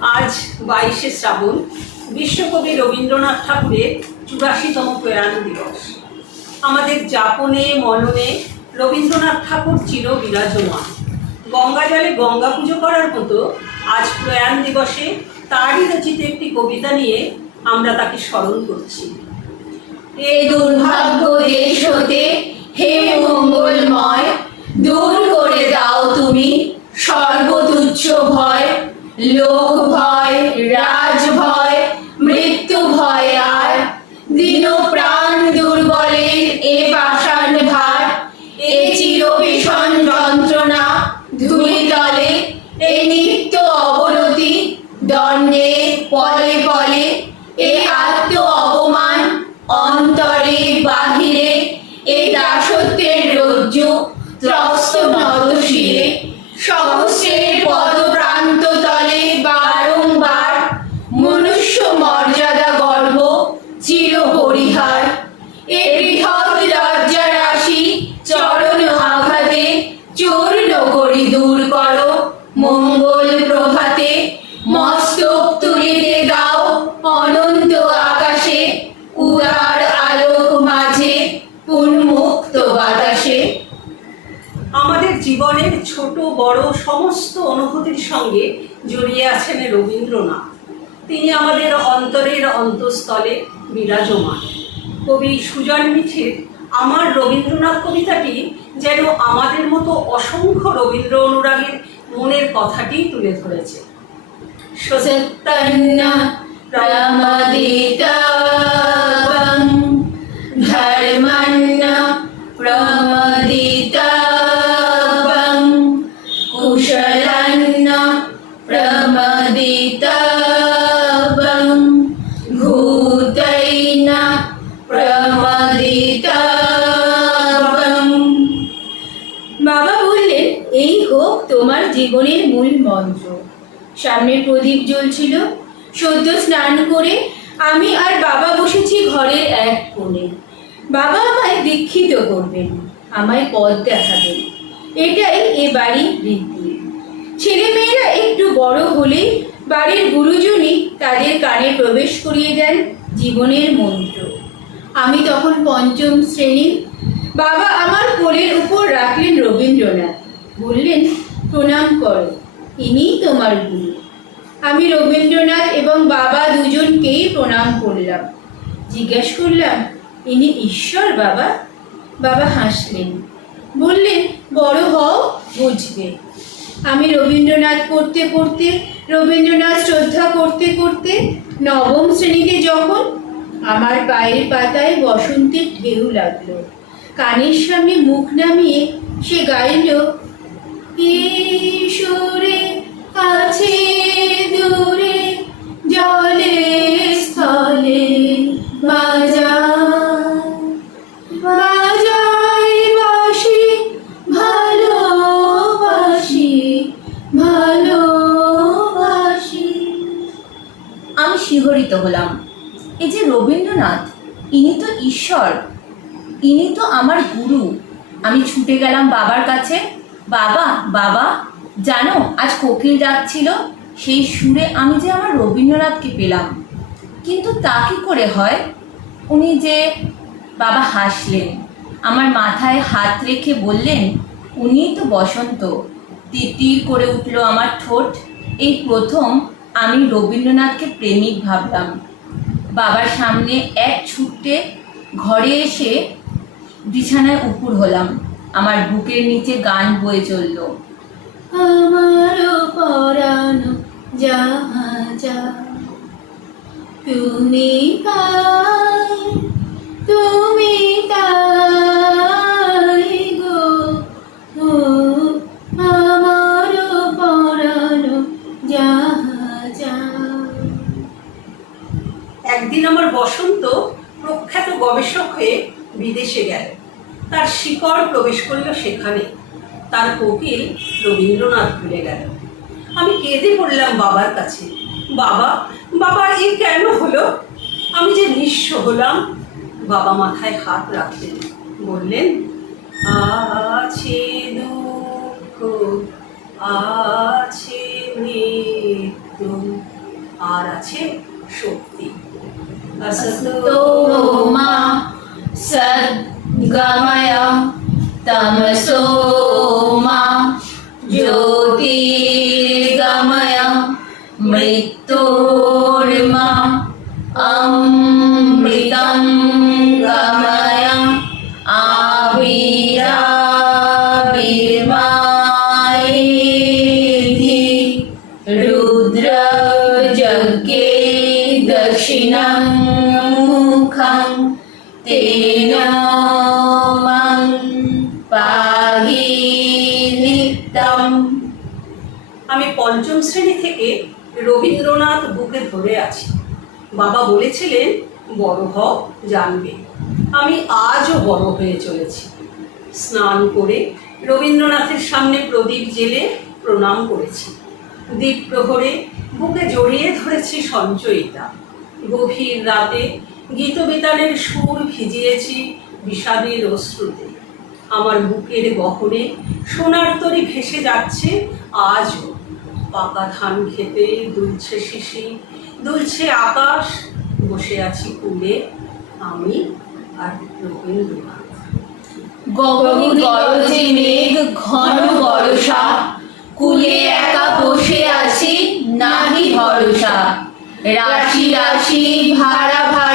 আজ বাইশে শ্রাবণ বিশ্বকবি রবীন্দ্রনাথ ঠাকুরের চুরাশিতম প্রয়াণ দিবস। আমাদের যাপনে, মননে রবীন্দ্রনাথ ঠাকুর চির বিরাজমান। গঙ্গা জলে গঙ্গা পুজো করার মতো আজ প্রয়াণ দিবসে তারই রচিত একটি কবিতা নিয়ে আমরা তাকে স্মরণ করছি। এ দুর্ভাগ্য দেশ হতে হে মঙ্গলময় দূর অন্তরে বাহিরে এই দাসত্বের রজ্জু বড় সমস্ত অনুভূতির সঙ্গে জড়িয়ে আছেন রবীন্দ্রনাথ। তিনি আমাদের অন্তরের অন্তঃস্থলে বিরাজমান। কবি সুজন মিঠের আমার রবীন্দ্রনাথ কবিতাটি যেন আমাদের মতো অসংখ্য রবীন্দ্র অনুরাগীর মনের কথাটি তুলে ধরেছে। সত্যন্ন তোমার জীবনের মূল মন্ত্র। সামনের প্রদীপ জ্বলছিল। সদ্য স্নান করে আমি আর বাবা বসেছি ঘরের এক কোণে। বাবা আমায় দীক্ষিত করবেন, আমায় পথ দেখাবেন। এটাই এ বাড়ির বৃদ্ধি ছেলেমেয়েরা একটু বড় হলে বাড়ির গুরুজনই তাদের কানে প্রবেশ করিয়ে দেন জীবনের মন্ত্র। আমি তখন পঞ্চম শ্রেণি বাবা আমার কোলের উপর রাখলেন রবীন্দ্রনাথ। বললেন প্রণাম করো। ইনিই তোমার গুরু। আমি রবীন্দ্রনাথ এবং বাবা দুজনকেই প্রণাম করলাম। জিজ্ঞেস করলাম, ইনি ঈশ্বর, বাবা? বাবা হাসলেন, বললেন, বড় হও, বুঝবে। আমি রবীন্দ্রনাথ পড়তে পড়তে, রবীন্দ্রনাথ শ্রদ্ধা করতে করতে নবম শ্রেণীতে যখন আমার পায়ের পাতায় বসন্তের ঢেউ লাগল, কানের সামনে মুখ নামিয়ে সে গাইল ঈশ্বরে আছে দূরে, জলে, স্থলে বাজায় বাজাই বাসি ভালোবাসি ভালোবাসি। আমি শিহরিত হলাম। এই যে রবীন্দ্রনাথ, ইনি তো ঈশ্বর, ইনি তো আমার গুরু। আমি ছুটে গেলাম বাবার কাছে বাবা বাবা, জানো, আজ কোকিল যাচ্ছিল সেই সুরে আমি যে আমার রবীন্দ্রনাথকে পেলাম। কিন্তু তা কি করে হয়? উনি যে, বাবা হাসলেন, আমার মাথায় হাত রেখে বললেন, উনিই তো বসন্ত। তিতির করে উঠল আমার ঠোঁট। এই প্রথম আমি রবীন্দ্রনাথকে প্রেমিক ভাবলাম। বাবার সামনে এক ছুটে ঘরে এসে বিছানায় উপুর হলাম। আমার বুকের নিচে গান বয়ে চলল। আমারও পরানো যাহা যা তুমি তাই তুমি তাই গো। ও আমারও পরানো যাহা যা একদিন আমার বসন্ত প্রখ্যাত গবেষক হয়ে বিদেশে গেল। তার শিকড় প্রবেশ করল সেখানে। তার কোকিল রবীন্দ্রনাথ ভুলে গেল। আমি কেঁদে পড়লাম বাবার কাছে। বাবা বাবা, এ কেন হলো? আমি যে নিঃস্ব হলাম। বাবা মাথায় হাত রাখলেন। বললেন, আছে দুঃখ, আছে মৃত্যু, আর আছে শক্তি। আসতো আবিরাবির্মায়েধি রুদ্র যজ্ঞে দক্ষিণং মুখং তেন মং পাহি নিত্যম আমি পঞ্চম শ্রেণি থেকে রবীন্দ্রনাথ বুকে ধরে আছি। বাবা বলেছিলেন, বড় হও, জানবে। আমি আজও বড় হয়ে চলেছি। স্নান করে রবীন্দ্রনাথের সামনে প্রদীপ জেলে প্রণাম করেছি। দ্বীপ প্রহরে বুকে জড়িয়ে ধরেছি সঞ্চয়িতা। গভীর রাতে গীতবিতানের সুর ভিজিয়েছি বিষাদের অশ্রুতে। আমার বুকের গহনে সোনার তরি ভেসে যাচ্ছে আজও। পাকা ধান খেতে দুলছে শিশি দুলছে আকাশ, বসে আছি কুলে, আমি আর রবীন্দ্রনাথ। মেঘ, ঘন বরষা। কুলে একা বসে আছি, নাহি ভরসা। রাশি রাশি, ভাড়া ভাড়া